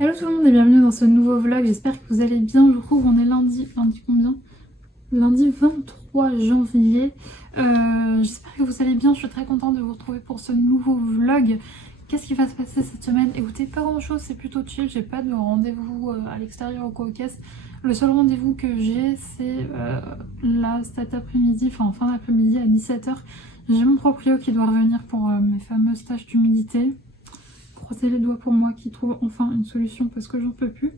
Hello tout le monde et bienvenue dans ce nouveau vlog, j'espère que vous allez bien. Je vous retrouve, on est lundi combien? Lundi 23 janvier. J'espère que vous allez bien, je suis très contente de vous retrouver pour ce nouveau vlog. Qu'est-ce qui va se passer cette semaine? Écoutez, pas grand chose, c'est plutôt chill, j'ai pas de rendez-vous à l'extérieur ou quoi au caisse. Le seul rendez-vous que j'ai c'est là cet après-midi, enfin en fin d'après-midi à 17h. J'ai mon proprio qui doit revenir pour mes fameuses tâches d'humidité. Croisez les doigts pour moi qui trouve enfin une solution parce que j'en peux plus.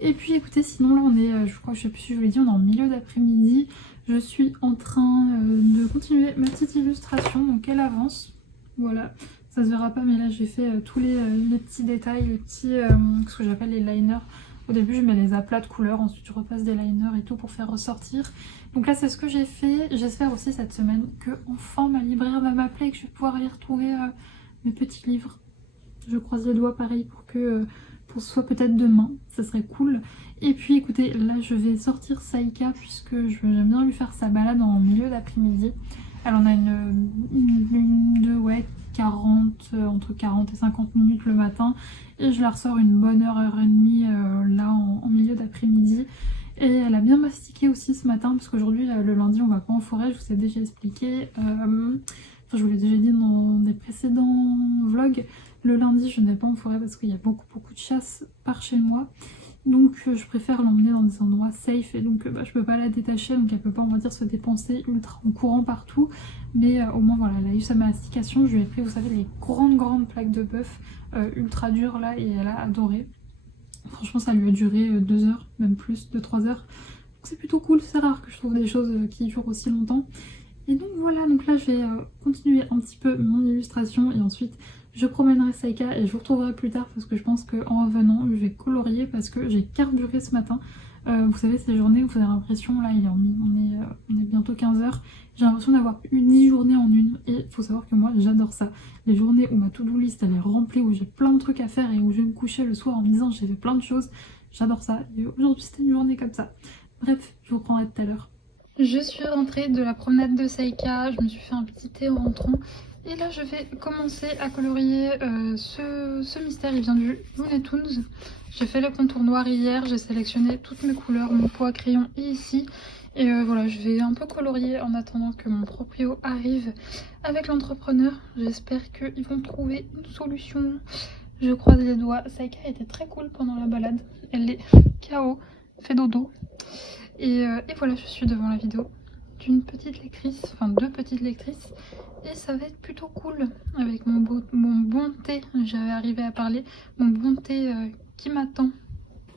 Et puis écoutez, sinon là on est, je crois que je sais plus si je vous l'ai dit, on est en milieu d'après-midi. Je suis en train de continuer ma petite illustration, donc elle avance. Voilà, ça se verra pas mais là j'ai fait tous les petits détails, les petits, ce que j'appelle les liners. Au début je mets les aplats de couleurs, ensuite je repasse des liners et tout pour faire ressortir. Donc là c'est ce que j'ai fait. J'espère aussi cette semaine que enfin ma libraire va m'appeler et que je vais pouvoir aller retrouver mes petits livres. Je croise les doigts pareil pour que ce soit peut-être demain, ça serait cool. Et puis écoutez, là je vais sortir Saïka puisque j'aime bien lui faire sa balade en milieu d'après-midi. Elle en a une de ouais, 40, entre 40 et 50 minutes le matin. Et je la ressors une bonne heure et demie là en milieu d'après-midi. Et elle a bien mastiqué aussi ce matin parce qu'aujourd'hui le lundi on va pas en forêt, je vous ai déjà expliqué. Enfin je vous l'ai déjà dit dans des précédents vlogs. Le lundi, je ne vais pas en forêt parce qu'il y a beaucoup de chasse par chez moi. Donc je préfère l'emmener dans des endroits safe et donc je peux pas la détacher, donc elle peut pas on va dire se dépenser ultra en courant partout. Mais au moins voilà, elle a eu sa mastication, je lui ai pris vous savez les grandes plaques de bœuf ultra dures là et elle a adoré. Franchement ça lui a duré 2 heures, même plus, 2-3 heures. Donc c'est plutôt cool, c'est rare que je trouve des choses qui durent aussi longtemps. Et donc voilà, donc là je vais continuer un petit peu mon illustration et ensuite je promènerai Saïka et je vous retrouverai plus tard parce que je pense qu'en revenant je vais colorier parce que j'ai carburé ce matin. Vous savez ces journées où vous avez l'impression, là on est bientôt 15h, j'ai l'impression d'avoir eu 10 journées en une et il faut savoir que moi j'adore ça. Les journées où ma to-do list elle est remplie, où j'ai plein de trucs à faire et où je vais me coucher le soir en me disant j'ai fait plein de choses, j'adore ça. Et aujourd'hui c'était une journée comme ça. Bref, je vous reprendrai tout à l'heure. Je suis rentrée de la promenade de Saïka, je me suis fait un petit thé en rentrant. Et là je vais commencer à colorier ce mystère, il vient du Looney Tunes. J'ai fait le contour noir hier, j'ai sélectionné toutes mes couleurs, mon pot à crayon est ici. Et voilà, je vais un peu colorier en attendant que mon proprio arrive avec l'entrepreneur. J'espère qu'ils vont trouver une solution. Je croise les doigts. Saïka était très cool pendant la balade. Elle est KO, fait dodo. Et voilà, je suis devant la vidéo d'une petite lectrice, enfin 2 petites lectrices. Et ça va être plutôt cool avec mon bon thé, j'avais arrivé à parler, mon bon thé qui m'attend.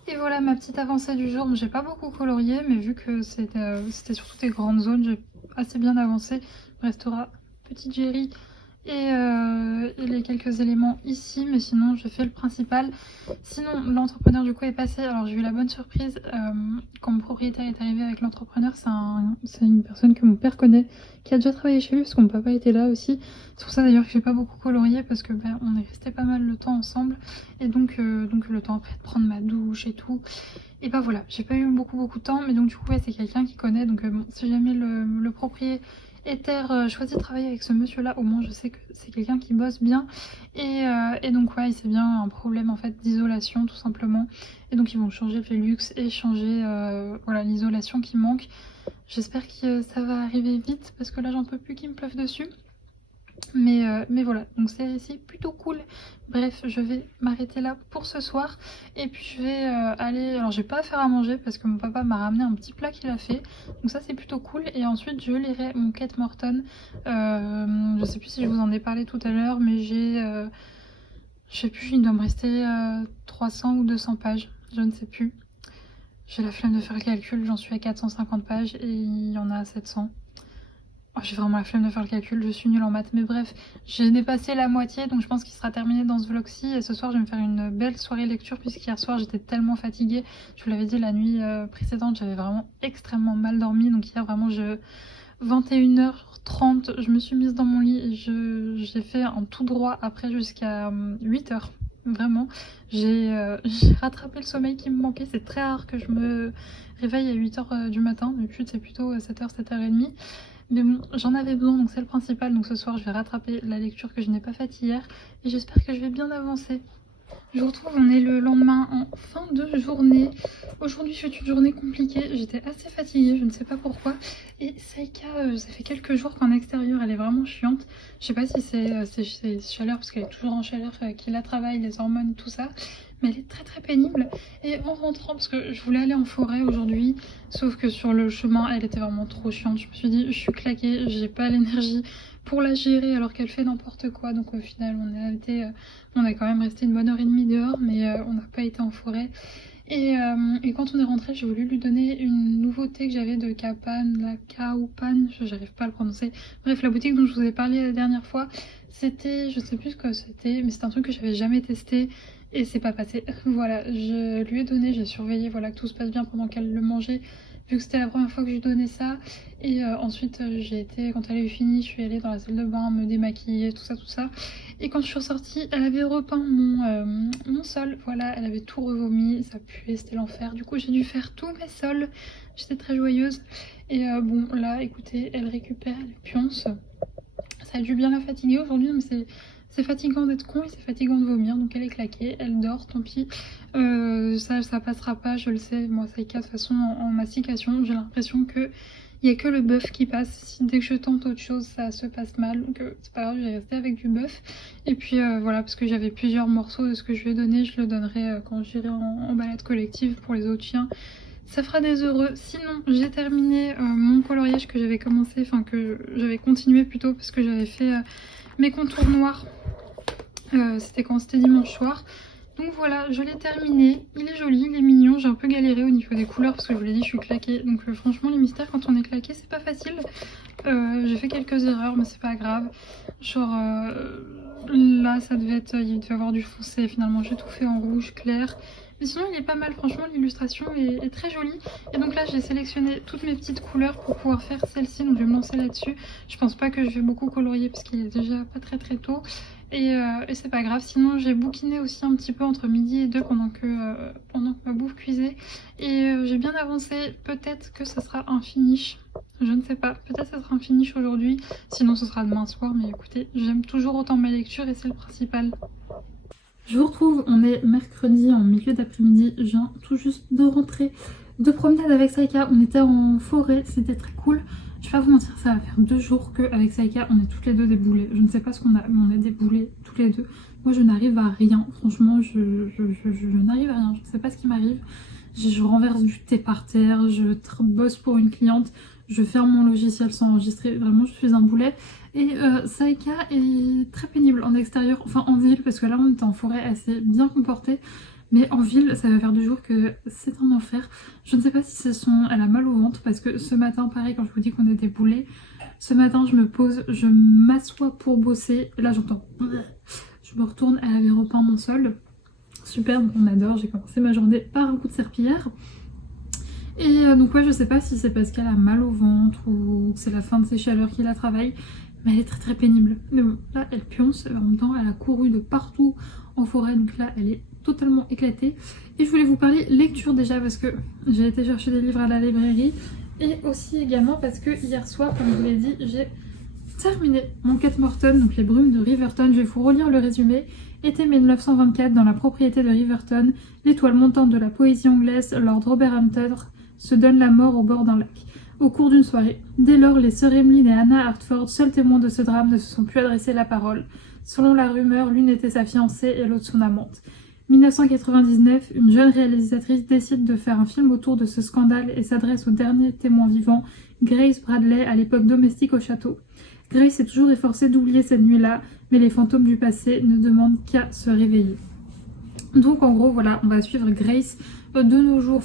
Et voilà ma petite avancée du jour. J'ai pas beaucoup colorié, mais vu que c'était surtout des grandes zones, j'ai assez bien avancé. Il restera petite Jerry et les quelques éléments ici, mais sinon j'ai fait le principal. Sinon l'entrepreneur du coup est passé, alors j'ai eu la bonne surprise quand mon propriétaire est arrivé avec l'entrepreneur. C'est une personne que mon père connaît, qui a déjà travaillé chez lui parce que mon papa était là aussi. C'est pour ça d'ailleurs que j'ai pas beaucoup colorié parce que on est resté pas mal de temps ensemble et donc le temps après de prendre ma douche et tout. Et voilà, j'ai pas eu beaucoup de temps, mais donc du coup ouais, c'est quelqu'un qui connaît, donc bon, si jamais le propriétaire choisi de travailler avec ce monsieur là, au moins je sais que c'est quelqu'un qui bosse bien et donc ouais, c'est bien un problème en fait d'isolation tout simplement, et donc ils vont changer le luxe et changer voilà l'isolation qui manque. J'espère que ça va arriver vite parce que là j'en peux plus qu'il me pleuve dessus. Mais voilà, donc c'est plutôt cool. Bref, je vais m'arrêter là pour ce soir. Et puis je vais aller... Alors j'ai pas à faire à manger parce que mon papa m'a ramené un petit plat qu'il a fait. Donc ça c'est plutôt cool. Et ensuite je lirai mon Kate Morton. Je sais plus si je vous en ai parlé tout à l'heure, mais j'ai... je sais plus, il doit me rester 300 ou 200 pages. Je ne sais plus. J'ai la flemme de faire le calcul, j'en suis à 450 pages et il y en a 700. Oh, j'ai vraiment la flemme de faire le calcul, je suis nulle en maths, mais bref, j'ai dépassé la moitié, donc je pense qu'il sera terminé dans ce vlog-ci. Et ce soir, je vais me faire une belle soirée lecture, puisqu'hier soir, j'étais tellement fatiguée. Je vous l'avais dit, la nuit précédente, j'avais vraiment extrêmement mal dormi. Donc hier, vraiment, 21h30, je me suis mise dans mon lit et j'ai fait un tout droit après jusqu'à 8h. Vraiment, j'ai rattrapé le sommeil qui me manquait. C'est très rare que je me réveille à 8h du matin, d'habitude c'est plutôt 7h, 7h30. Mais bon, j'en avais besoin, donc c'est le principal. Donc ce soir, je vais rattraper la lecture que je n'ai pas faite hier. Et j'espère que je vais bien avancer. Je vous retrouve, on est le lendemain en fin de journée. Aujourd'hui, c'est une journée compliquée. J'étais assez fatiguée, je ne sais pas pourquoi. Et Saïka, ça fait quelques jours qu'en extérieur, elle est vraiment chiante. Je sais pas si c'est chaleur, parce qu'elle est toujours en chaleur, qu'il la travaille, les hormones, tout ça. Mais elle est très très pénible. Et en rentrant, parce que je voulais aller en forêt aujourd'hui, sauf que sur le chemin, elle était vraiment trop chiante. Je me suis dit, je suis claquée, j'ai pas l'énergie pour la gérer alors qu'elle fait n'importe quoi. Donc au final, on a quand même resté une bonne heure et demie dehors, mais on n'a pas été en forêt. Et quand on est rentré, j'ai voulu lui donner une nouveauté que j'avais de Kapan, la Kaupan, j'arrive pas à le prononcer. Bref, la boutique dont je vous ai parlé la dernière fois, c'était, je sais plus ce que c'était, mais c'est un truc que j'avais jamais testé et c'est pas passé. Voilà, je lui ai donné, j'ai surveillé, voilà, que tout se passe bien pendant qu'elle le mangeait, vu que c'était la première fois que je lui donnais ça. Et ensuite, j'ai été, quand elle a eu fini, je suis allée dans la salle de bain, me démaquiller, tout ça, tout ça. Et quand je suis ressortie, elle avait repeint mon sol. Voilà, elle avait tout revomi, ça puait, c'était l'enfer. Du coup, j'ai dû faire tous mes sols. J'étais très joyeuse. Et bon, là, écoutez, elle récupère, elle pionce. Ça a dû bien la fatiguer aujourd'hui, mais c'est fatigant d'être con et c'est fatigant de vomir. Donc elle est claquée, elle dort, tant pis. Ça passera pas, je le sais. Moi, Saïka, de toute façon, en mastication, j'ai l'impression que il n'y a que le bœuf qui passe. Si dès que je tente autre chose, ça se passe mal. Donc c'est pas grave, je vais rester avec du bœuf. Et puis voilà, parce que j'avais plusieurs morceaux de ce que je lui ai donné, je le donnerai quand j'irai en balade collective pour les autres chiens. Ça fera des heureux. Sinon, j'ai terminé mon coloriage que j'avais commencé, enfin que j'avais continué plutôt parce que j'avais fait mes contours noirs. C'était dimanche soir. Donc voilà, je l'ai terminé. Il est joli, il est mignon. J'ai un peu galéré au niveau des couleurs parce que je vous l'ai dit, je suis claquée. Donc franchement, les mystères, quand on est claqué, c'est pas facile. J'ai fait quelques erreurs, mais c'est pas grave. Genre là, il devait avoir du foncé. Finalement, j'ai tout fait en rouge clair. Mais sinon, il est pas mal. Franchement, l'illustration est très jolie. Et donc là, j'ai sélectionné toutes mes petites couleurs pour pouvoir faire celle-ci. Donc je vais me lancer là-dessus. Je pense pas que je vais beaucoup colorier parce qu'il est déjà pas très très tôt. Et c'est pas grave, sinon j'ai bouquiné aussi un petit peu entre midi et 2 pendant que ma bouffe cuisait. Et j'ai bien avancé, peut-être que ça sera un finish, je ne sais pas, peut-être que ça sera un finish aujourd'hui, sinon ce sera demain soir, mais écoutez, j'aime toujours autant ma lecture et c'est le principal. Je vous retrouve, on est mercredi en milieu d'après-midi, je viens tout juste de rentrer de promenade avec Saïka, on était en forêt, c'était très cool. Je vais pas vous mentir, ça va faire 2 jours qu'avec Saïka, on est toutes les deux déboulées. Je ne sais pas ce qu'on a, mais on est déboulées toutes les deux. Moi, je n'arrive à rien. Franchement, je n'arrive à rien. Je ne sais pas ce qui m'arrive. Je renverse du thé par terre, je bosse pour une cliente, je ferme mon logiciel sans enregistrer. Vraiment, je suis un boulet. Et Saïka est très pénible en extérieur, enfin en ville, parce que là, on était en forêt assez bien comportée. Mais en ville, ça va faire 2 jours que c'est un enfer. Je ne sais pas si elle a mal au ventre parce que ce matin, pareil, quand je vous dis qu'on était boulés, ce matin, je me pose, je m'assois pour bosser. Et là, j'entends. Je me retourne, elle avait repeint mon sol. Super, donc on adore. J'ai commencé ma journée par un coup de serpillière. Et donc, ouais, je sais pas si c'est parce qu'elle a mal au ventre ou que c'est la fin de ses chaleurs qui la travaille. Mais elle est très très pénible. Mais bon, là, elle pionce. En même temps, elle a couru de partout en forêt. Donc là, elle est totalement éclatée. Et je voulais vous parler lecture déjà parce que j'ai été chercher des livres à la librairie. Et aussi également parce que hier soir, comme je vous l'ai dit, j'ai terminé mon Kate Morton, donc Les Brumes de Riverton. Je vais vous relire le résumé. Été 1924, dans la propriété de Riverton, l'étoile montante de la poésie anglaise, Lord Robert Hunter, se donne la mort au bord d'un lac. Au cours d'une soirée. Dès lors, les sœurs Emmeline et Anna Hartford, seuls témoins de ce drame, ne se sont plus adressé la parole. Selon la rumeur, l'une était sa fiancée et l'autre son amante. 1999, une jeune réalisatrice décide de faire un film autour de ce scandale et s'adresse au dernier témoin vivant, Grace Bradley, à l'époque domestique au château. Grace est toujours efforcée d'oublier cette nuit-là, mais les fantômes du passé ne demandent qu'à se réveiller. Donc en gros, voilà, on va suivre Grace de nos jours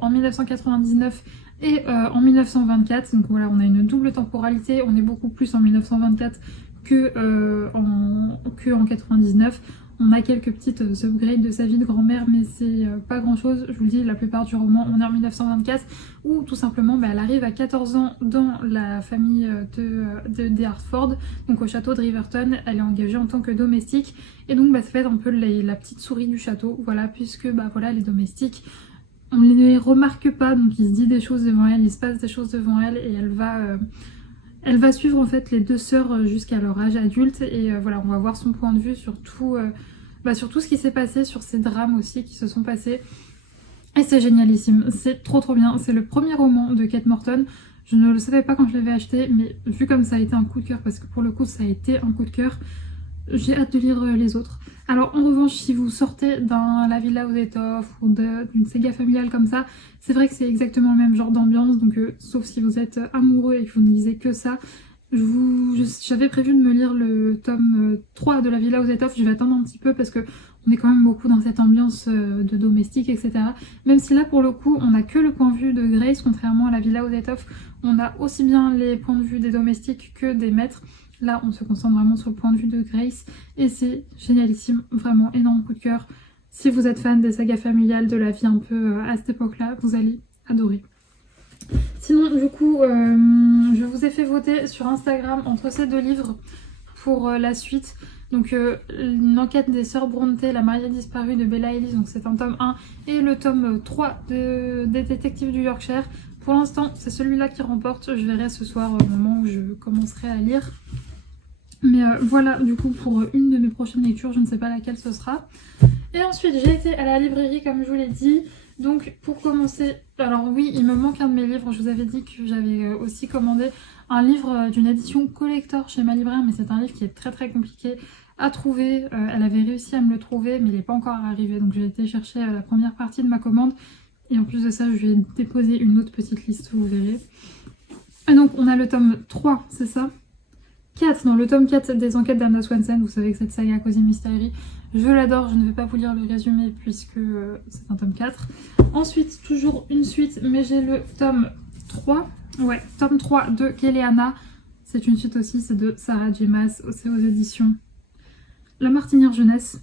en 1999 et en 1924. Donc voilà, on a une double temporalité, on est beaucoup plus en 1924 en 99. On a quelques petites upgrades de sa vie de grand-mère, mais c'est pas grand-chose. Je vous le dis, la plupart du roman, on est en 1924, où tout simplement, elle arrive à 14 ans dans la famille des Hartford, donc au château de Riverton. Elle est engagée en tant que domestique, et donc ça fait être un peu la petite souris du château, voilà, puisque voilà, les domestiques, on ne les remarque pas, donc il se dit des choses devant elle, il se passe des choses devant elle, et elle va suivre en fait les deux sœurs jusqu'à leur âge adulte et voilà, on va voir son point de vue sur sur tout ce qui s'est passé, sur ces drames aussi qui se sont passés. Et c'est génialissime, c'est trop bien. C'est le premier roman de Kate Morton. Je ne le savais pas quand je l'avais acheté, mais vu comme ça a été un coup de cœur, parce que pour le coup ça a été un coup de cœur, j'ai hâte de lire les autres. Alors en revanche, si vous sortez d'un La Villa aux Étoffes ou d'une saga familiale comme ça, c'est vrai que c'est exactement le même genre d'ambiance, donc sauf si vous êtes amoureux et que vous ne lisez que ça, j'avais prévu de me lire le tome 3 de La Villa aux Étoffes. Je vais attendre un petit peu parce que on est quand même beaucoup dans cette ambiance de domestique, etc. Même si là, pour le coup, on n'a que le point de vue de Grace, contrairement à La Villa aux Étoffes, on a aussi bien les points de vue des domestiques que des maîtres. Là, on se concentre vraiment sur le point de vue de Grace et c'est génialissime, vraiment énorme coup de cœur. Si vous êtes fan des sagas familiales, de la vie un peu à cette époque-là, vous allez adorer. Sinon, du coup, je vous ai fait voter sur Instagram entre ces deux livres pour la suite. Donc, une enquête des sœurs Brontë, La mariée disparue de Bella Ellis, donc c'est un tome 1, et le tome 3 des détectives du Yorkshire. Pour l'instant, c'est celui-là qui remporte. Je verrai ce soir au moment où je commencerai à lire. Mais voilà, du coup, pour une de mes prochaines lectures, je ne sais pas laquelle ce sera. Et ensuite, j'ai été à la librairie, comme je vous l'ai dit. Donc, pour commencer, alors oui, il me manque un de mes livres. Je vous avais dit que j'avais aussi commandé un livre d'une édition collector chez ma libraire, mais c'est un livre qui est très compliqué à trouver. Elle avait réussi à me le trouver, mais il n'est pas encore arrivé. Donc, j'ai été chercher la première partie de ma commande. Et en plus de ça, je vais déposer une autre petite liste, vous verrez. Et donc, on a le tome 3, c'est ça ? 4, non, le tome 4 des enquêtes d'Anna Swanson. Vous savez que cette saga Cozy Mystery, je l'adore. Je ne vais pas vous lire le résumé puisque c'est un tome 4. Ensuite, toujours une suite, mais j'ai le tome 3. Ouais, tome 3 de Kéléana. C'est une suite aussi, c'est de Sarah J. Maas, c'est aux éditions La Martinière Jeunesse.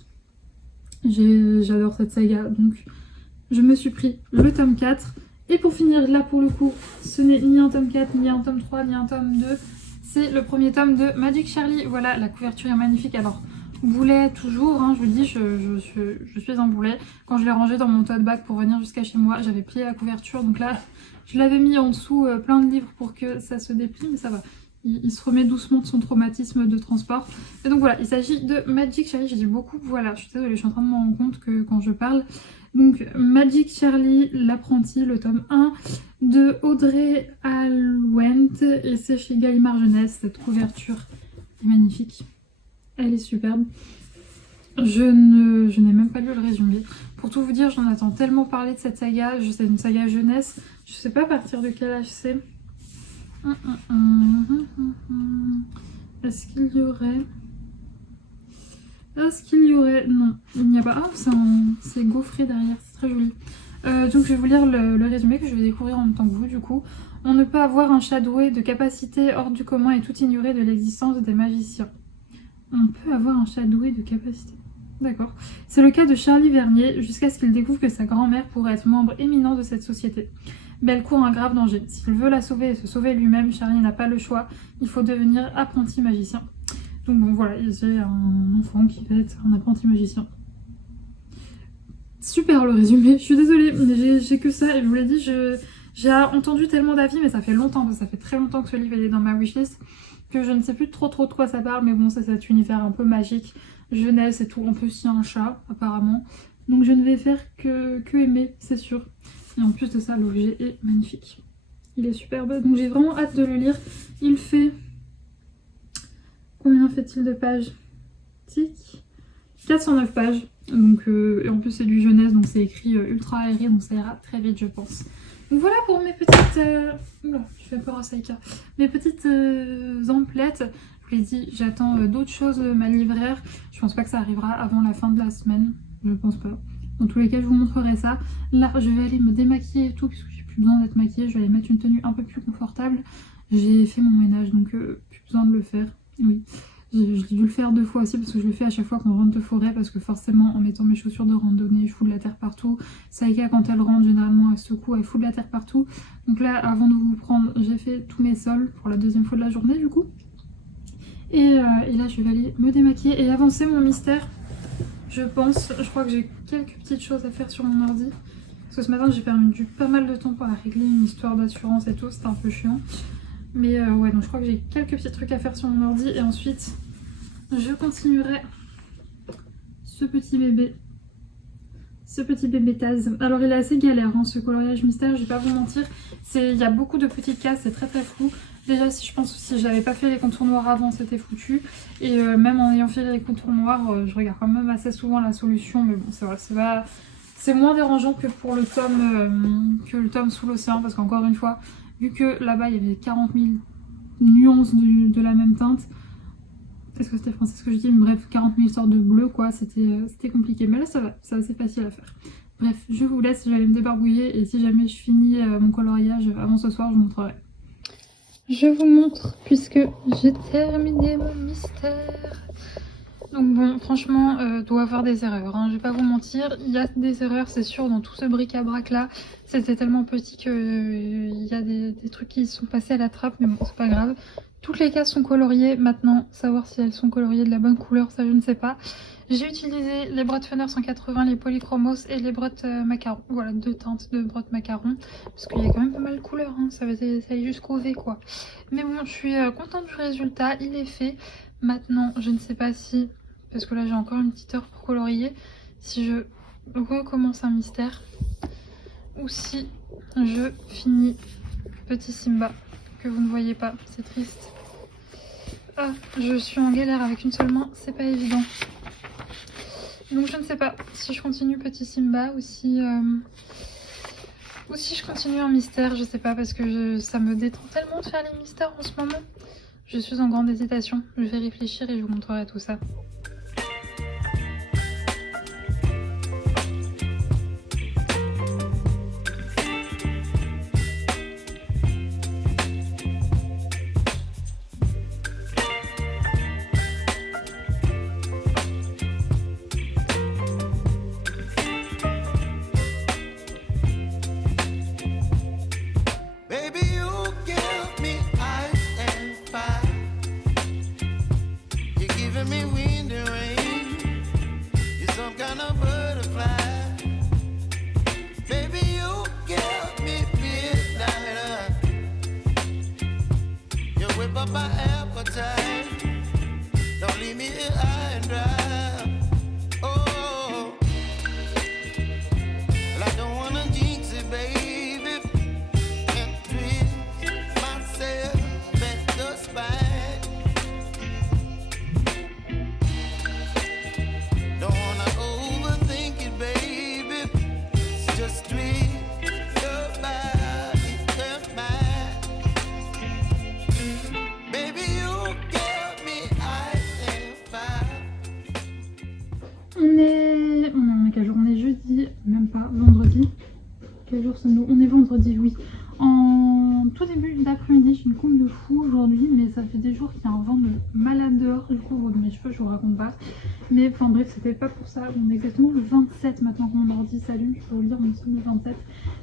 J'adore cette saga, donc je me suis pris le tome 4. Et pour finir, là pour le coup, ce n'est ni un tome 4, ni un tome 3, ni un tome 2. C'est le premier tome de Magic Charlie. Voilà, la couverture est magnifique. Alors, boulet toujours, hein, je vous le dis, je suis un boulet. Quand je l'ai rangé dans mon tote bag pour venir jusqu'à chez moi, j'avais plié la couverture. Donc là, je l'avais mis en dessous plein de livres pour que ça se déplie, mais ça va. Il se remet doucement de son traumatisme de transport. Et donc voilà, il s'agit de Magic Charlie. J'ai dit beaucoup, voilà, je suis désolée, je suis en train de me rendre compte que quand je parle. Donc Magic Charlie, l'apprenti, le tome 1 de Audrey Alwent, et c'est chez Gallimard Jeunesse. Cette couverture est magnifique, elle est superbe. Je n'ai même pas lu le résumé. Pour tout vous dire, j'en attends tellement parler de cette saga. C'est une saga jeunesse, je sais pas à partir de quel âge c'est. Est-ce qu'il y aurait... Non, il n'y a pas. Ah, c'est gaufré derrière, c'est très joli. Donc je vais vous lire le résumé que je vais découvrir en même temps que vous, du coup. On ne peut avoir un chat doué de capacités hors du commun et tout ignorer de l'existence des magiciens. On peut avoir un chat doué de capacités. D'accord. C'est le cas de Charlie Vernier, jusqu'à ce qu'il découvre que sa grand-mère pourrait être membre éminent de cette société. Mais elle court un grave danger. S'il veut la sauver et se sauver lui-même, Charlie n'a pas le choix. Il faut devenir apprenti magicien. Donc bon, voilà, j'ai un enfant qui va être un apprenti magicien. Super le résumé, je suis désolée, mais j'ai que ça. Et je vous l'ai dit, j'ai entendu tellement d'avis, mais ça fait longtemps, ça fait très longtemps que ce livre est dans ma wishlist, que je ne sais plus trop de quoi ça parle, mais bon, c'est cet univers un peu magique, jeunesse et tout. En plus, il y a un chat, apparemment. Donc je ne vais faire que aimer, c'est sûr. Et en plus de ça, l'objet est magnifique. Il est superbe, donc j'ai vraiment hâte de le lire. Il fait... Combien fait-il de pages? Tic. 409 pages. Donc, et en plus c'est du jeunesse, donc c'est écrit ultra aéré, donc ça ira très vite je pense. Donc voilà pour mes petites... Oula, je fais peur à Saïka. Mes petites emplettes. Je vous l'ai dit, j'attends d'autres choses de ma libraire. Je pense pas que ça arrivera avant la fin de la semaine. Je pense pas. Dans tous les cas, je vous montrerai ça. Là, je vais aller me démaquiller et tout, puisque j'ai plus besoin d'être maquillée. Je vais aller mettre une tenue un peu plus confortable. J'ai fait mon ménage, donc plus besoin de le faire. Oui. J'ai dû le faire 2 fois aussi parce que je le fais à chaque fois qu'on rentre de forêt, parce que forcément en mettant mes chaussures de randonnée je fous de la terre partout. Saïka quand elle rentre généralement elle secoue, elle fout de la terre partout. Donc là avant de vous prendre j'ai fait tous mes sols pour la 2e fois de la journée du coup. Et là je vais aller me démaquiller et avancer mon mystère. Je pense, je crois que j'ai quelques petites choses à faire sur mon ordi. Parce que ce matin j'ai perdu pas mal de temps pour régler une histoire d'assurance et tout, c'était un peu chiant. Mais ouais, donc je crois que j'ai quelques petits trucs à faire sur mon ordi et ensuite je continuerai ce petit bébé. Ce petit bébé Taz. Alors il est assez galère hein, ce coloriage mystère, je vais pas vous mentir. Il y a beaucoup de petites cases, c'est très très flou. Déjà si je pense que si j'avais pas fait les contours noirs avant c'était foutu. Et même en ayant fait les contours noirs, je regarde quand même assez souvent la solution. Mais bon c'est moins dérangeant que pour le tome sous l'océan. Parce qu'encore une fois, vu que là-bas il y avait 40 000 nuances de la même teinte. Est-ce que c'était français ce que je dis? Bref, 40 000 sortes de bleu quoi, c'était compliqué. Mais là ça va, c'est assez facile à faire. Bref, je vous laisse, j'allais me débarbouiller et si jamais je finis mon coloriage avant ce soir, je vous montrerai. Je vous montre puisque j'ai terminé mon mystère. Donc bon, franchement, doit avoir des erreurs, hein, je vais pas vous mentir. Il y a des erreurs, c'est sûr, dans tout ce bric-à-brac là. C'était tellement petit que il y a des trucs qui sont passés à la trappe, mais bon, c'est pas grave. Toutes les cases sont coloriées. Maintenant, savoir si elles sont coloriées de la bonne couleur, ça je ne sais pas. J'ai utilisé les Brut Funner 180, les Polychromos et les Brut Macaron. Voilà, 2 teintes de Brut Macaron. Parce qu'il y a quand même pas mal de couleurs, hein. Ça allait jusqu'au V quoi. Mais bon, je suis contente du résultat, il est fait. Maintenant, je ne sais pas si, parce que là j'ai encore une petite heure pour colorier, si je recommence un mystère ou si je finis petit Simba. Que vous ne voyez pas, c'est triste. Ah, je suis en galère avec une seule main, c'est pas évident. Donc je ne sais pas si je continue petit Simba ou si je continue un mystère, je sais pas parce que ça me détend tellement de faire les mystères en ce moment. Je suis en grande hésitation, je vais réfléchir et je vous montrerai tout ça. On est quel jour? On est jeudi, même pas, vendredi. Quel jour sommes-nous? On est vendredi, oui. En tout début d'après-midi, j'ai une coupe de fou aujourd'hui, mais ça fait des jours qu'il y a un vent de malade dehors, du coup, mes cheveux, je vous raconte pas. Mais enfin bref, c'était pas pour ça. On est exactement le 27 maintenant que mon ordi s'allume, je peux vous le dire, on est le 27.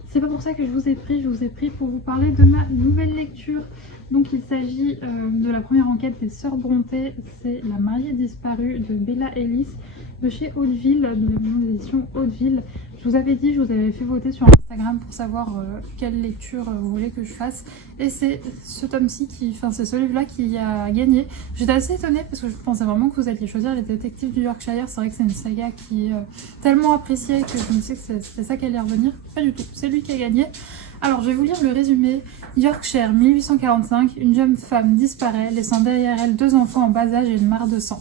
C'est pas pour ça que je vous ai pris pour vous parler de ma nouvelle lecture. Donc il s'agit de la première enquête des Sœurs Brontë, c'est La mariée disparue de Bella Ellis, de chez Hauteville, de la maison d'édition Hauteville. Je vous avais dit, je vous avais fait voter sur Instagram pour savoir quelle lecture vous voulez que je fasse. Et c'est ce tome-ci, c'est celui-là qui a gagné. J'étais assez étonnée parce que je pensais vraiment que vous alliez choisir Les Détectives du Yorkshire. C'est vrai que c'est une saga qui est tellement appréciée que je me disais que c'était ça qui allait revenir. Pas du tout, c'est lui qui a gagné. Alors je vais vous lire le résumé. Yorkshire, 1845, une jeune femme disparaît, laissant derrière elle 2 enfants en bas âge et une mare de sang.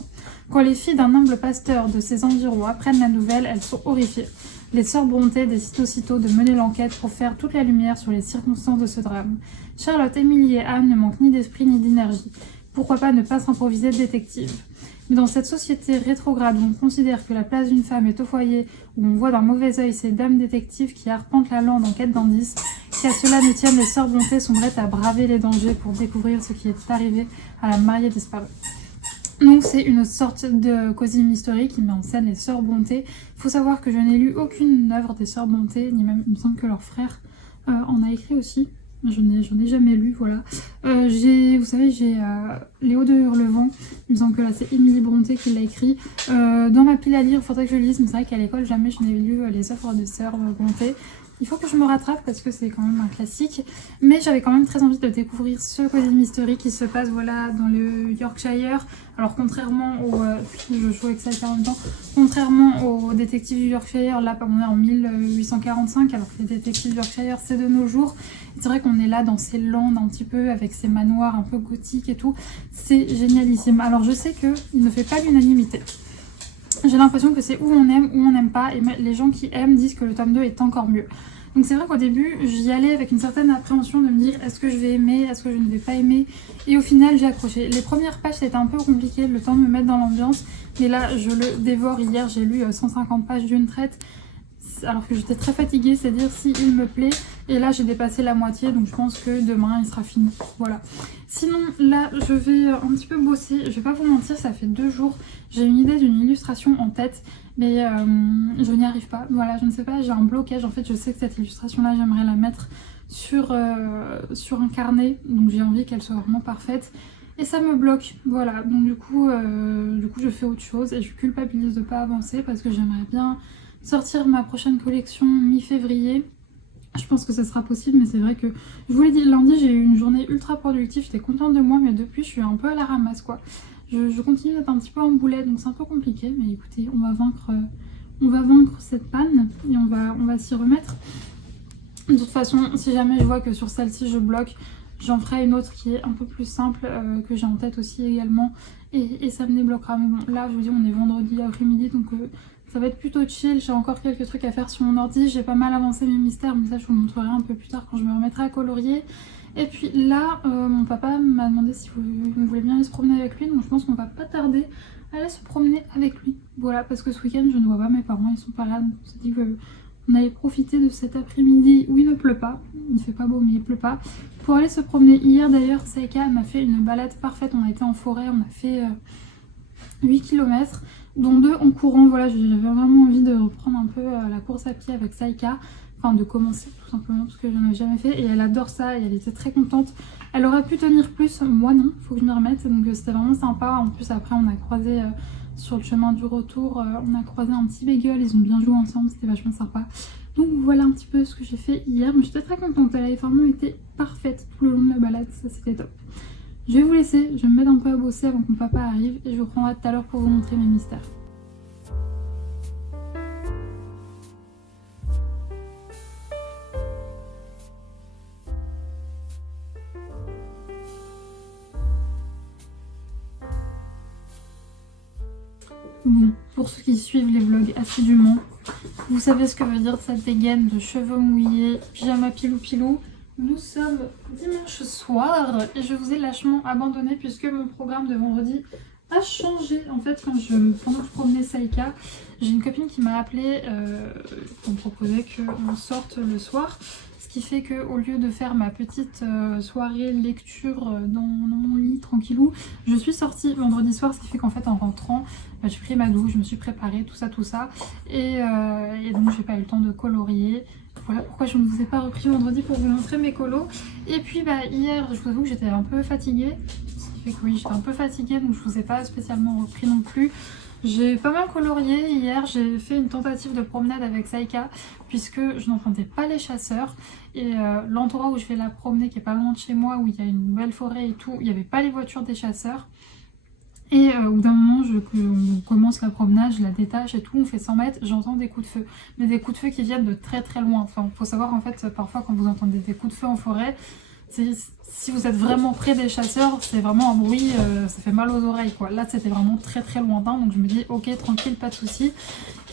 Quand les filles d'un humble pasteur de ses environs apprennent la nouvelle, elles sont horrifiées. Les Sœurs Brontë décident aussitôt de mener l'enquête pour faire toute la lumière sur les circonstances de ce drame. Charlotte, Émilie et Anne ne manquent ni d'esprit ni d'énergie. Pourquoi pas ne pas s'improviser détective? Mais dans cette société rétrograde où on considère que la place d'une femme est au foyer, où on voit d'un mauvais œil ces dames détectives qui arpentent la lande en quête d'indices, qu'à cela ne tienne, les Sœurs Brontë sont prêtes à braver les dangers pour découvrir ce qui est arrivé à la mariée disparue. Donc c'est une sorte de cosy mystery qui met en scène les Sœurs Brontë. Il faut savoir que je n'ai lu aucune œuvre des Sœurs Brontë, ni même il me semble que leur frère en a écrit aussi. Je n'ai jamais lu, voilà. Vous savez, j'ai Léo de Hurlevent, il me semble que là c'est Émilie Brontë qui l'a écrit. Dans ma pile à lire, il faudrait que je lise, mais c'est vrai qu'à l'école jamais je n'ai lu les œuvres de Sœurs Brontë. Il faut que je me rattrape parce que c'est quand même un classique. Mais j'avais quand même très envie de découvrir ce Cozy Mystery qui se passe voilà, dans le Yorkshire. Alors contrairement au... je joue avec ça en même temps. Contrairement aux détectives du Yorkshire, là on est en 1845 alors que les détectives du Yorkshire c'est de nos jours. C'est vrai qu'on est là dans ces landes un petit peu avec ces manoirs un peu gothiques et tout. C'est génialissime. Alors je sais qu'il ne fait pas l'unanimité. J'ai l'impression que c'est où on aime, où on n'aime pas. Et les gens qui aiment disent que le tome 2 est encore mieux. Donc c'est vrai qu'au début, j'y allais avec une certaine appréhension de me dire est-ce que je vais aimer, est-ce que je ne vais pas aimer. Et au final, j'ai accroché. Les premières pages, c'était un peu compliqué, le temps de me mettre dans l'ambiance. Mais là, je le dévore. Hier, j'ai lu 150 pages d'une traite. Alors que j'étais très fatiguée, c'est dire si il me plaît. Et là, j'ai dépassé la moitié, donc je pense que demain, il sera fini. Voilà. Sinon, là, je vais un petit peu bosser. Je vais pas vous mentir, ça fait 2 jours. J'ai une idée d'une illustration en tête, mais je n'y arrive pas. Voilà, je ne sais pas, j'ai un blocage. En fait, je sais que cette illustration-là, j'aimerais la mettre sur un carnet. Donc j'ai envie qu'elle soit vraiment parfaite. Et ça me bloque, voilà. Donc du coup, je fais autre chose. Et je culpabilise de ne pas avancer parce que j'aimerais bien sortir ma prochaine collection mi-février. Je pense que ce sera possible, mais c'est vrai que je vous l'ai dit, lundi j'ai eu une journée ultra productive, j'étais contente de moi, mais depuis je suis un peu à la ramasse quoi. Je continue d'être un petit peu en boulette, donc c'est un peu compliqué, mais écoutez, on va vaincre cette panne et on va s'y remettre. De toute façon, si jamais je vois que sur celle-ci je bloque, j'en ferai une autre qui est un peu plus simple, que j'ai en tête aussi également, et ça me débloquera. Mais bon, là je vous dis, on est vendredi après-midi, donc ça va être plutôt chill. J'ai encore quelques trucs à faire sur mon ordi. J'ai pas mal avancé mes mystères, mais ça je vous montrerai un peu plus tard quand je me remettrai à colorier. Et puis là, mon papa m'a demandé si on voulait bien aller se promener avec lui. Donc je pense qu'on va pas tarder à aller se promener avec lui. Voilà, parce que ce week-end je ne vois pas mes parents, ils sont pas là. Donc on s'est dit qu'on allait profiter de cet après-midi où il ne pleut pas. Il fait pas beau mais il pleut pas. Pour aller se promener. Hier d'ailleurs, Saïka m'a fait une balade parfaite. On a été en forêt, on a fait 8 km. Dont 2 en courant. Voilà, j'avais vraiment envie de reprendre un peu la course à pied avec Saïka. Enfin, de commencer tout simplement parce que je n'en ai jamais fait. Et elle adore ça et elle était très contente. Elle aurait pu tenir plus, moi non, faut que je m'y remette. Donc c'était vraiment sympa. En plus, après, on a croisé sur le chemin du retour, on a croisé un petit bagel. Ils ont bien joué ensemble, c'était vachement sympa. Donc voilà un petit peu ce que j'ai fait hier. Mais j'étais très contente. Elle avait vraiment été parfaite tout le long de la balade. Ça, c'était top. Je vais vous laisser, je vais me mettre un peu à bosser avant que mon papa arrive et je vous reprendrai tout à l'heure pour vous montrer mes mystères. Bon, pour ceux qui suivent les vlogs assidûment, vous savez ce que veut dire cette dégaine de cheveux mouillés, pyjama pilou pilou. Nous sommes dimanche soir et je vous ai lâchement abandonné puisque mon programme de vendredi a changé. En fait, pendant que je promenais Saïka, j'ai une copine qui m'a appelé pour me proposer qu'on sorte le soir. Ce qui fait qu'au lieu de faire ma petite soirée lecture dans mon lit tranquillou, je suis sortie vendredi soir. Ce qui fait qu'en fait en rentrant, j'ai pris ma douche, je me suis préparée, tout ça. Et donc j'ai pas eu le temps de colorier. Voilà pourquoi je ne vous ai pas repris vendredi pour vous montrer mes colos. Et puis hier, je vous avoue que j'étais un peu fatiguée. Ce qui fait que oui, j'étais un peu fatiguée, donc je vous ai pas spécialement repris non plus. J'ai pas mal colorié hier, j'ai fait une tentative de promenade avec Saïka puisque je n'entendais pas les chasseurs et l'endroit où je vais la promener qui est pas loin de chez moi où il y a une belle forêt et tout, il n'y avait pas les voitures des chasseurs. Et au bout d'un moment, on commence la promenade, je la détache et tout, on fait 100 mètres, j'entends des coups de feu. Mais des coups de feu qui viennent de très très loin. Enfin, faut savoir en fait, parfois quand vous entendez des coups de feu en forêt, si vous êtes vraiment près des chasseurs, c'est vraiment un bruit, ça fait mal aux oreilles quoi. Là c'était vraiment très très lointain, donc je me dis ok tranquille, pas de souci.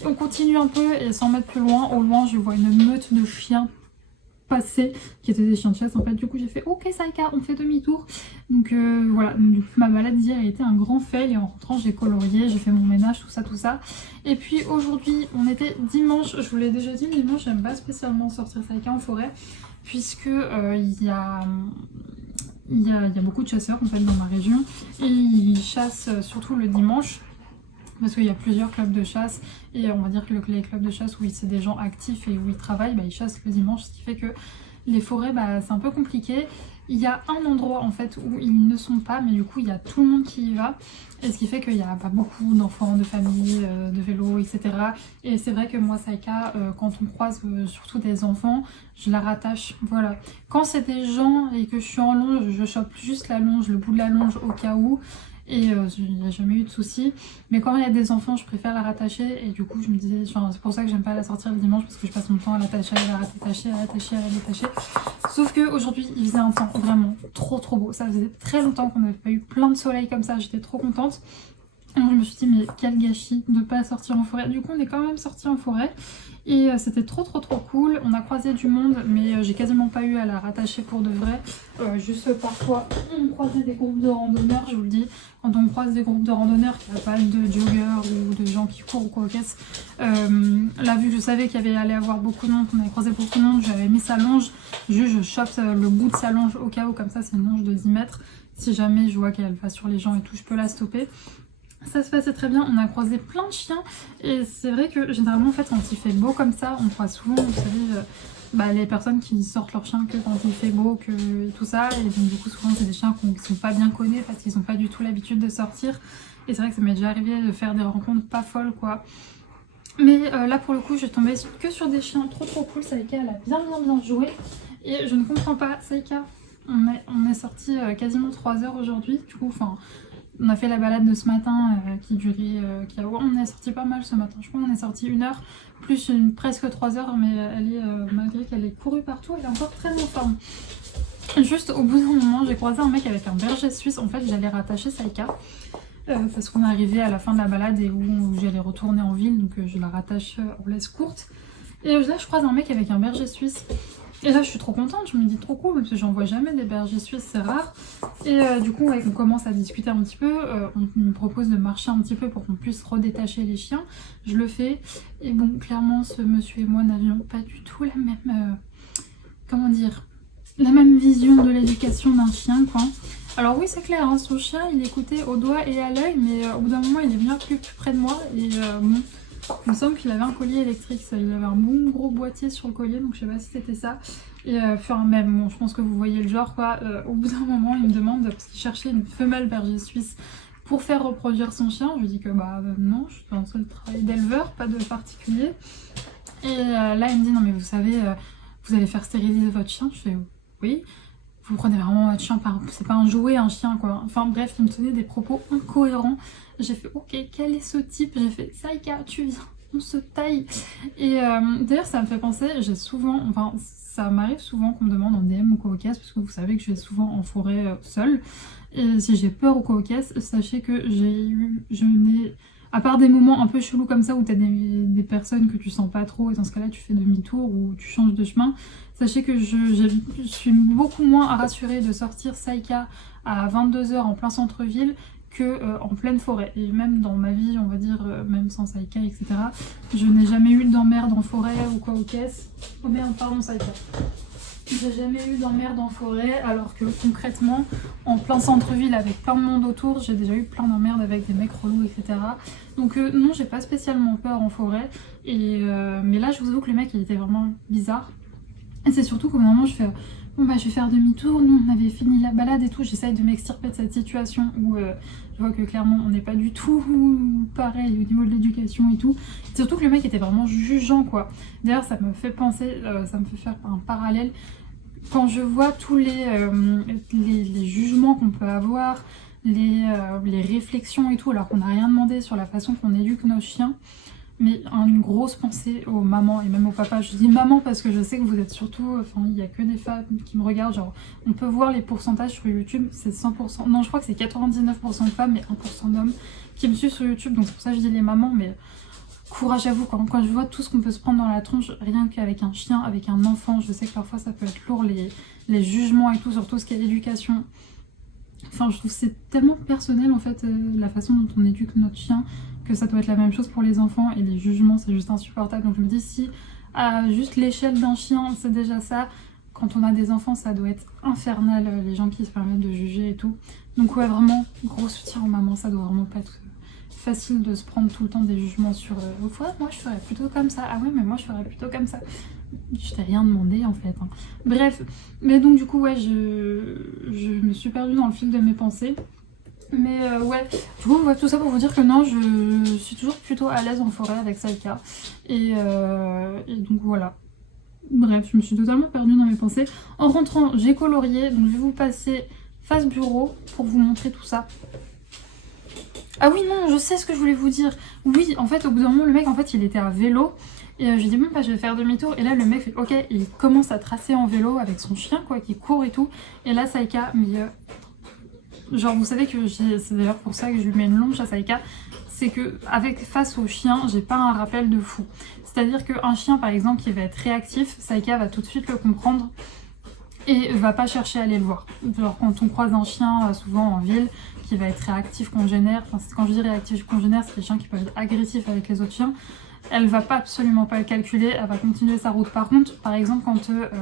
On continue un peu et 100 mètres plus loin, au loin je vois une meute de chiens passer, qui étaient des chiens de chasse en fait. Du coup j'ai fait ok Saïka, on fait demi-tour. Donc voilà, donc, ma balade d'hier a été un grand fail et en rentrant j'ai colorié, j'ai fait mon ménage, tout ça. Et puis aujourd'hui on était dimanche, je vous l'ai déjà dit, dimanche j'aime pas spécialement sortir Saïka en forêt puisque il y a beaucoup de chasseurs en fait dans ma région et ils chassent surtout le dimanche parce qu'il y a plusieurs clubs de chasse et on va dire que les clubs de chasse où c'est des gens actifs et où ils travaillent, ils chassent le dimanche, ce qui fait que les forêts, bah, c'est un peu compliqué. Il y a un endroit en fait où ils ne sont pas, mais du coup il y a tout le monde qui y va. Et ce qui fait qu'il n'y a pas beaucoup d'enfants, de familles, de vélos, etc. Et c'est vrai que moi, Saïka, quand on croise surtout des enfants, je la rattache, voilà. Quand c'est des gens et que je suis en longe, je chope juste la longe, le bout de la longe au cas où. Et il n'y a jamais eu de soucis. Mais quand il y a des enfants, je préfère la rattacher. Et du coup, je me disais, c'est pour ça que j'aime pas la sortir le dimanche, parce que je passe mon temps à l'attacher, à la rattacher, à l'attacher, à la détacher. Sauf qu'aujourd'hui, il faisait un temps vraiment trop beau. Ça faisait très longtemps qu'on n'avait pas eu plein de soleil comme ça. J'étais trop contente. Donc je me suis dit, mais quel gâchis de ne pas sortir en forêt. Du coup, on est quand même sorti en forêt. Et c'était trop cool. On a croisé du monde, mais j'ai quasiment pas eu à la rattacher pour de vrai. Juste parfois, on croisait des groupes de randonneurs, je vous le dis. Quand on croise des groupes de randonneurs, qu'il n'y a pas de joggers ou de gens qui courent ou quoi au caisse. Là, vu que je savais qu'il y allait avoir beaucoup de monde, qu'on avait croisé beaucoup de monde, j'avais mis sa longe. Juste, je chope le bout de sa longe au cas où, comme ça, c'est une longe de 10 mètres. Si jamais je vois qu'elle va sur les gens et tout, je peux la stopper. Ça se passait très bien, on a croisé plein de chiens et c'est vrai que généralement en fait quand il fait beau comme ça, on croise souvent, vous savez, les personnes qui sortent leurs chiens que quand il fait beau, et tout ça, et donc du coup souvent c'est des chiens qui sont pas bien connus parce qu'ils n'ont pas du tout l'habitude de sortir et c'est vrai que ça m'est déjà arrivé de faire des rencontres pas folles quoi. Mais là pour le coup je tombais que sur des chiens trop cool. Saïka elle a bien joué et je ne comprends pas. Saïka, on est sorti quasiment 3 heures aujourd'hui, du coup enfin... On a fait la balade de ce matin qui durait... on est sorti pas mal ce matin, je crois qu'on est sorti 1 heure, plus presque 3 heures, mais malgré qu'elle ait couru partout, elle est encore très en forme. Juste au bout d'un moment, j'ai croisé un mec avec un berger suisse, en fait j'allais rattacher Saïka, parce qu'on est arrivé à la fin de la balade et où j'allais retourner en ville, donc je la rattache en laisse courte. Et là je croise un mec avec un berger suisse. Et là je suis trop contente, je me dis trop cool parce que j'en vois jamais des bergers suisses, c'est rare. Et du coup on commence à discuter un petit peu, on me propose de marcher un petit peu pour qu'on puisse redétacher les chiens. Je le fais et bon clairement ce monsieur et moi n'avions pas du tout la même, comment dire, la même vision de l'éducation d'un chien quoi. Alors oui c'est clair, hein, son chien il écoutait au doigt et à l'œil mais au bout d'un moment il est bien plus près de moi et bon... Il me semble qu'il avait un collier électrique, il avait un bon gros boîtier sur le collier, donc je sais pas si c'était ça. Et enfin même, bon, je pense que vous voyez le genre quoi. Au bout d'un moment, il me demande, parce qu'il cherchait une femelle berger suisse pour faire reproduire son chien. Je lui dis que bah non, je suis dans un seul travail d'éleveur, pas de particulier. Et là il me dit non mais vous savez, vous allez faire stériliser votre chien. Je fais oui. Vous prenez vraiment votre chien par... C'est pas un jouet, un chien quoi. Enfin bref, il me tenait des propos incohérents. J'ai fait ok, quel est ce type? J'ai fait Saïka, tu viens, on se taille. Et d'ailleurs ça me fait penser, j'ai souvent, enfin ça m'arrive souvent qu'on me demande en DM ou quoi au caisse, parce que vous savez que je vais souvent en forêt seule. Et si j'ai peur ou quoi au caisse, sachez que je n'ai... À part des moments un peu chelous comme ça où t'as des personnes que tu sens pas trop et dans ce cas-là tu fais demi-tour ou tu changes de chemin, sachez que je suis beaucoup moins rassurée de sortir Saïka à 22 h en plein centre-ville que en pleine forêt. Et même dans ma vie, on va dire, même sans Saïka, etc., je n'ai jamais eu d'emmerde en forêt ou quoi aux caisses. Oh merde, pardon Saïka. J'ai jamais eu d'emmerde en forêt, alors que concrètement, en plein centre-ville avec plein de monde autour, j'ai déjà eu plein d'emmerdes avec des mecs relous, etc. Donc non, j'ai pas spécialement peur en forêt. Mais là, je vous avoue que le mec, il était vraiment bizarre. Et c'est surtout qu'au moment, je fais... Bon bah je vais faire demi-tour, nous on avait fini la balade et tout, j'essaye de m'extirper de cette situation où je vois que clairement on n'est pas du tout pareil au niveau de l'éducation et tout. Et surtout que le mec était vraiment jugeant quoi. D'ailleurs ça me fait penser, ça me fait faire un parallèle. Quand je vois tous les jugements qu'on peut avoir, les réflexions et tout, alors qu'on n'a rien demandé sur la façon qu'on éduque nos chiens, mais une grosse pensée aux mamans et même aux papas. Je dis maman parce que je sais que vous êtes surtout, enfin il n'y a que des femmes qui me regardent, genre on peut voir les pourcentages sur YouTube, c'est 100%, non je crois que c'est 99% de femmes et 1% d'hommes qui me suivent sur YouTube, donc c'est pour ça que je dis les mamans, mais courage à vous quand je vois tout ce qu'on peut se prendre dans la tronche, rien qu'avec un chien, avec un enfant, je sais que parfois ça peut être lourd les jugements et tout, surtout ce qui est l'éducation. Enfin je trouve que c'est tellement personnel en fait la façon dont on éduque notre chien, que ça doit être la même chose pour les enfants et les jugements c'est juste insupportable. Donc je me dis si à juste l'échelle d'un chien c'est déjà ça, quand on a des enfants ça doit être infernal les gens qui se permettent de juger et tout. Donc ouais vraiment gros soutien aux mamans, ça doit vraiment pas être facile de se prendre tout le temps des jugements sur ouais, moi je ferais plutôt comme ça, ah ouais mais moi je ferais plutôt comme ça. Je t'ai rien demandé en fait. Hein. Bref, mais donc du coup ouais je me suis perdue dans le fil de mes pensées. Mais ouais, du coup tout ça pour vous dire que non, je suis toujours plutôt à l'aise en forêt avec Saïka. Et donc voilà. Bref, je me suis totalement perdue dans mes pensées. En rentrant, j'ai colorié, donc je vais vous passer face bureau pour vous montrer tout ça. Ah oui, non, je sais ce que je voulais vous dire. Oui, en fait, au bout d'un moment, le mec, en fait, il était à vélo. Et j'ai dit, bon, bah, je vais faire demi-tour. Et là, le mec fait, ok, il commence à tracer en vélo avec son chien, quoi, qui court et tout. Et là, Saïka, mais... genre, vous savez que c'est d'ailleurs pour ça que je lui mets une longe à Saïka. C'est que face au chien, j'ai pas un rappel de fou. C'est-à-dire qu'un chien, par exemple, qui va être réactif, Saïka va tout de suite le comprendre et va pas chercher à aller le voir. Genre quand on croise un chien, souvent en ville, qui va être réactif congénère, enfin quand je dis réactif congénère, c'est les chiens qui peuvent être agressifs avec les autres chiens, elle va pas absolument pas le calculer, elle va continuer sa route. Par contre, par exemple, quand elle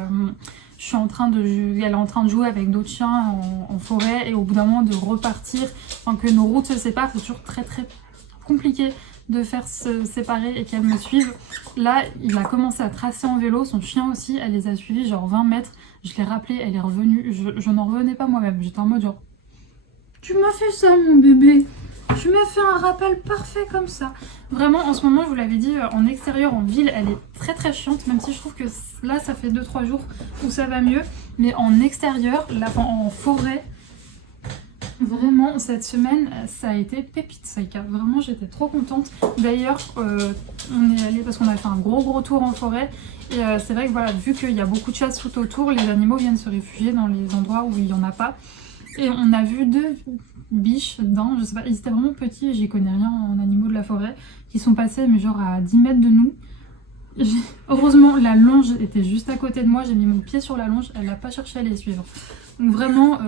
est en train de jouer avec d'autres chiens en forêt et au bout d'un moment de repartir, enfin que nos routes se séparent, c'est toujours très très compliqué de faire se séparer et qu'elle me suive. Là, il a commencé à tracer en vélo, son chien aussi, elle les a suivis genre 20 mètres. Je l'ai rappelé, elle est revenue, je n'en revenais pas moi-même. J'étais en mode genre, tu m'as fait ça mon bébé, tu m'as fait un rappel parfait comme ça. Vraiment, en ce moment, je vous l'avais dit, en extérieur, en ville, elle est très très chiante, même si je trouve que là, ça fait 2-3 jours où ça va mieux. Mais en extérieur, là, en forêt, vraiment, cette semaine, ça a été pépite, Saïka. Vraiment, j'étais trop contente. D'ailleurs, on est allé parce qu'on a fait un gros tour en forêt. Et c'est vrai que voilà, vu qu'il y a beaucoup de chasse tout autour, les animaux viennent se réfugier dans les endroits où il n'y en a pas. Et on a vu 2 biches dents, je sais pas, ils étaient vraiment petits, j'y connais rien en animaux de la forêt, qui sont passés mais genre à 10 mètres de nous. Heureusement, la longe était juste à côté de moi, j'ai mis mon pied sur la longe, elle n'a pas cherché à les suivre. Donc vraiment,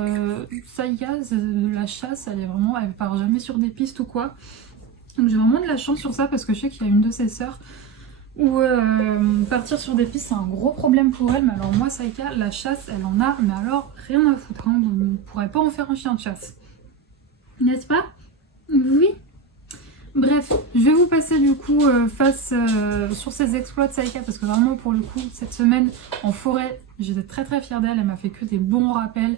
Saïka, la chasse, elle part jamais sur des pistes ou quoi. Donc j'ai vraiment de la chance sur ça parce que je sais qu'il y a une de ses sœurs où partir sur des pistes c'est un gros problème pour elle. Mais alors moi, Saïka, la chasse, elle en a, mais alors rien à foutre. Hein. On ne pourrait pas en faire un chien de chasse. N'est-ce pas? Oui. Bref, je vais vous passer du coup sur ses exploits de Saïka parce que vraiment pour le coup cette semaine en forêt j'étais très très fière d'elle, elle m'a fait que des bons rappels,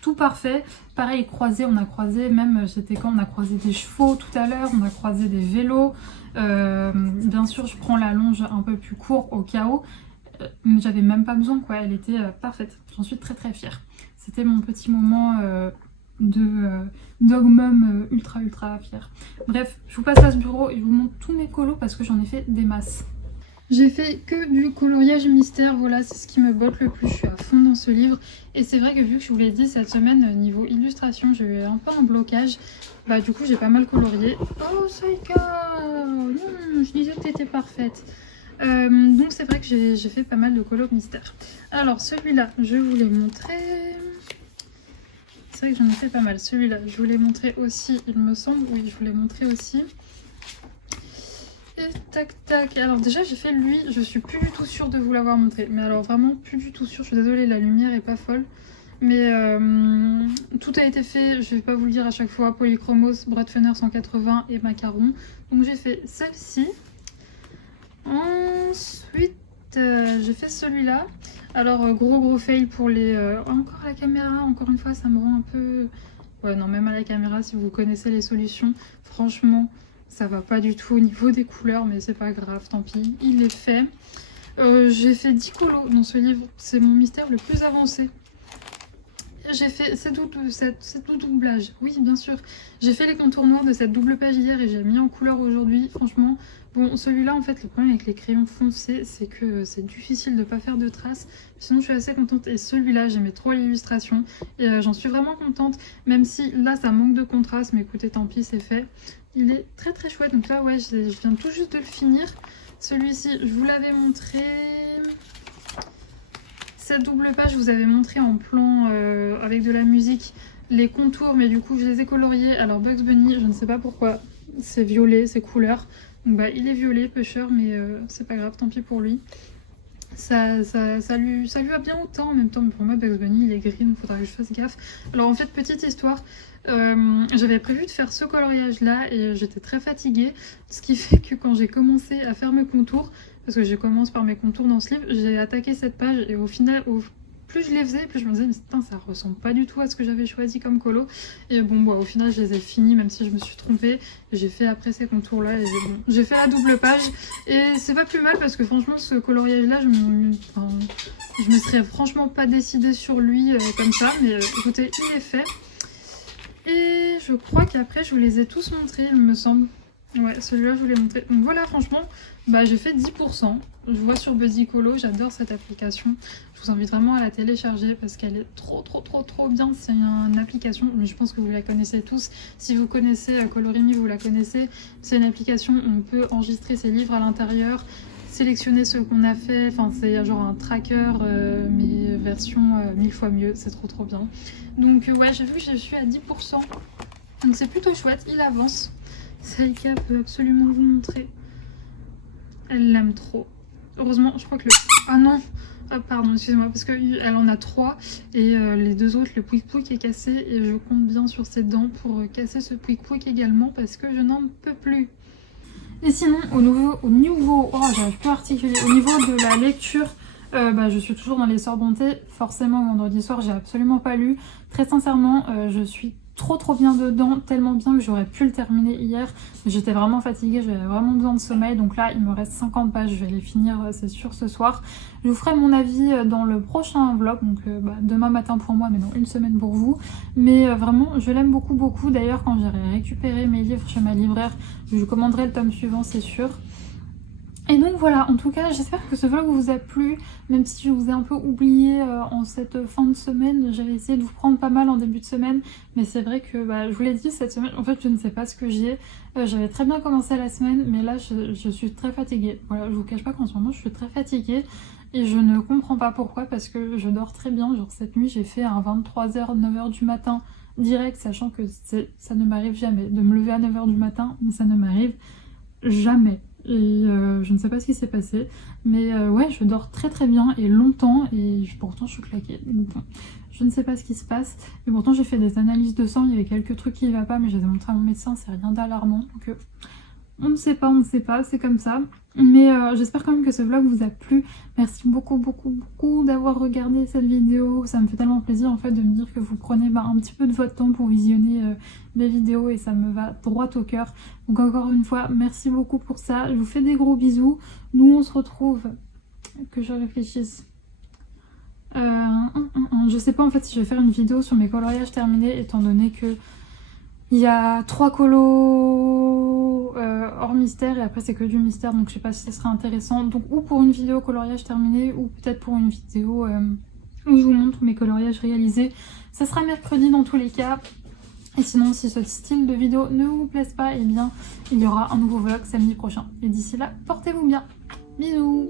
tout parfait. Pareil on a croisé même, on a croisé des chevaux tout à l'heure, on a croisé des vélos, bien sûr je prends la longe un peu plus court au cas où, mais j'avais même pas besoin quoi, elle était parfaite, j'en suis très très fière. C'était mon petit moment de dog mom ultra fière. Bref, je vous passe à ce bureau et je vous montre tous mes colos parce que j'en ai fait des masses. J'ai fait que du coloriage mystère, voilà, c'est ce qui me botte le plus, je suis à fond dans ce livre. Et c'est vrai que vu que je vous l'ai dit, cette semaine, niveau illustration, j'ai eu un peu un blocage. Bah du coup, j'ai pas mal colorié. Oh, Saïka, je disais que t'étais parfaite. Donc c'est vrai que j'ai fait pas mal de colos mystère. Alors celui-là, je vous l'ai montré. C'est vrai que j'en ai fait pas mal. Celui-là, je vous l'ai montré aussi, il me semble. Oui, je vous l'ai montré aussi. Et tac tac. Alors déjà, j'ai fait lui. Je suis plus du tout sûre de vous l'avoir montré. Mais alors vraiment plus du tout sûre. Je suis désolée, la lumière est pas folle. Mais tout a été fait. Je vais pas vous le dire à chaque fois. Polychromos, Breadfunner 180 et Macaron. Donc j'ai fait celle-ci. Ensuite, j'ai fait celui-là. Alors gros fail pour les... encore la caméra, encore une fois ça me rend un peu... Ouais non, même à la caméra, si vous connaissez les solutions, franchement ça va pas du tout au niveau des couleurs, mais c'est pas grave, tant pis, il est fait. J'ai fait 10 colos dans ce livre, c'est mon mystère le plus avancé. J'ai fait cette doublage, oui bien sûr. J'ai fait les contours noirs de cette double page hier et j'ai mis en couleur aujourd'hui, franchement. Bon, celui-là, en fait, le problème avec les crayons foncés, c'est que c'est difficile de ne pas faire de traces. Sinon, je suis assez contente. Et celui-là, j'aimais trop l'illustration. Et j'en suis vraiment contente. Même si là, ça manque de contraste. Mais écoutez, tant pis, c'est fait. Il est très très chouette. Donc là, ouais, je viens tout juste de le finir. Celui-ci, je vous l'avais montré. Cette double page, je vous avais montré en plan avec de la musique les contours. Mais du coup, je les ai coloriés. Alors, Bugs Bunny, je ne sais pas pourquoi. C'est violet, c'est couleur. Donc bah, il est violet, pêcheur, mais c'est pas grave, tant pis pour lui. ça lui va bien autant. En même temps, pour moi, Bugs Bunny, il est gris, donc faudra que je fasse gaffe. Alors en fait, petite histoire, j'avais prévu de faire ce coloriage-là et j'étais très fatiguée. Ce qui fait que quand j'ai commencé à faire mes contours, parce que je commence par mes contours dans ce livre, j'ai attaqué cette page et au final, plus je les faisais, plus je me disais, mais putain, ça ressemble pas du tout à ce que j'avais choisi comme colo. Et bon, bah, au final, je les ai finis, même si je me suis trompée. J'ai fait après ces contours-là et j'ai fait la double page. Et c'est pas plus mal parce que franchement, ce coloriage-là, je me serais franchement pas décidée sur lui comme ça. Mais écoutez, il est fait. Et je crois qu'après, je vous les ai tous montrés, il me semble. Ouais, celui-là, je vous l'ai montré. Donc voilà, franchement, bah, j'ai fait 10%. Je vois sur BuddyColo, j'adore cette application. Je vous invite vraiment à la télécharger parce qu'elle est trop bien. C'est une application, mais je pense que vous la connaissez tous. Si vous connaissez Colorimi, vous la connaissez. C'est une application où on peut enregistrer ses livres à l'intérieur, sélectionner ce qu'on a fait. Enfin, c'est genre un tracker, mais version 1000 fois mieux. C'est trop bien. Donc ouais, j'ai vu que je suis à 10%. Donc c'est plutôt chouette, il avance. Saïka peut absolument vous montrer. Elle l'aime trop. Heureusement, je crois que le... Ah non, ah, pardon, excusez-moi, parce qu'elle en a 3 et les 2 autres, le pouic-pouic est cassé et je compte bien sur ses dents pour casser ce pouic-pouic également parce que je n'en peux plus. Et sinon, au niveau, oh, j'arrive plus à articuler, au niveau de la lecture, bah, je suis toujours dans les Sœurs Bonté. Forcément, vendredi soir, j'ai absolument pas lu. Très sincèrement, je suis trop bien dedans, tellement bien que j'aurais pu le terminer hier. J'étais vraiment fatiguée, j'avais vraiment besoin de sommeil. Donc là, il me reste 50 pages, je vais les finir, c'est sûr, ce soir. Je vous ferai mon avis dans le prochain vlog, donc bah, demain matin pour moi, mais dans une semaine pour vous. Mais vraiment, je l'aime beaucoup. D'ailleurs, quand j'irai récupérer mes livres chez ma libraire, je commanderai le tome suivant, c'est sûr. Et donc voilà, en tout cas, j'espère que ce vlog vous a plu, même si je vous ai un peu oublié en cette fin de semaine. J'avais essayé de vous prendre pas mal en début de semaine, mais c'est vrai que, bah, je vous l'ai dit, cette semaine, en fait, je ne sais pas ce que j'ai. J'avais très bien commencé la semaine, mais là, je suis très fatiguée. Voilà, je vous cache pas qu'en ce moment, je suis très fatiguée. Et je ne comprends pas pourquoi, parce que je dors très bien. Genre cette nuit, j'ai fait un 23h, 9h du matin direct, sachant que ça ne m'arrive jamais de me lever à 9h du matin, mais ça ne m'arrive jamais. Et je ne sais pas ce qui s'est passé, mais ouais, je dors très bien et longtemps, et pourtant je suis claquée. Donc, bon, je ne sais pas ce qui se passe, et pourtant j'ai fait des analyses de sang, il y avait quelques trucs qui ne vont pas, mais je les ai montrés à mon médecin, c'est rien d'alarmant, donc on ne sait pas, c'est comme ça. Mais j'espère quand même que ce vlog vous a plu. Merci beaucoup d'avoir regardé cette vidéo. Ça me fait tellement plaisir en fait de me dire que vous prenez un petit peu de votre temps pour visionner mes vidéos et ça me va droit au cœur. Donc encore une fois, merci beaucoup pour ça. Je vous fais des gros bisous. Nous on se retrouve... Que je réfléchisse. Je sais pas en fait si je vais faire une vidéo sur mes coloriages terminés étant donné que il y a 3 colos hors mystère et après c'est que du mystère, donc je sais pas si ce sera intéressant. Donc ou pour une vidéo coloriage terminé ou peut-être pour une vidéo où je vous montre mes coloriages réalisés. Ça sera mercredi dans tous les cas. Et sinon, si ce style de vidéo ne vous plaise pas, eh bien il y aura un nouveau vlog samedi prochain. Et d'ici là, portez-vous bien. Bisous.